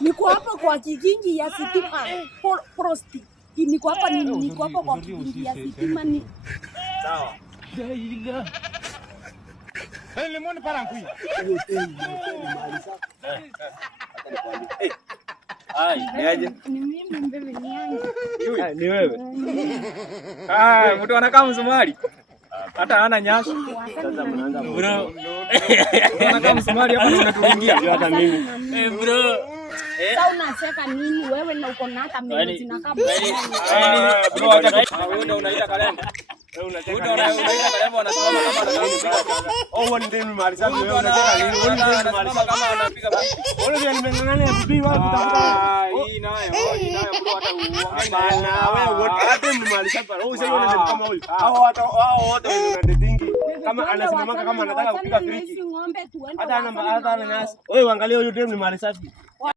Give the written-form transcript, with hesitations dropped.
Niko hapa kwa kigingi ya sitima prosti. Niko hapa kwa kigingi ya sitima ni. Sawa. Lemoni para ngui. Niaje? Ni mimi mbele ni yangu. Ni wewe. Mtu anakaa msumari. Hata hana nyasi. Sasa mnaanza bro. Anakaa msumari hapa unatuingia. hata mimi. Bro. Sasa unacheka nini wewe na uko na hata mimi zinakaa bro. Wewe ndio unaita kalenda. Unaita kalenda anasimama kama anapiga. Oh, ndio mali safi wewe unacheka nini? Wewe ndio mali safi kama anapiga. wewe ndio nimeng'ang'ania bibi wangu kutafuta. Hii nayo bro hata uongee na wewe wote hata ni mali safi. Wewe sasa unaona kama huyu. Hao wote wanadetingi kama anasimama kama anataka kupiga friki. Hata ana nyasi. Wewe angalia huyu ndio ni mali safi.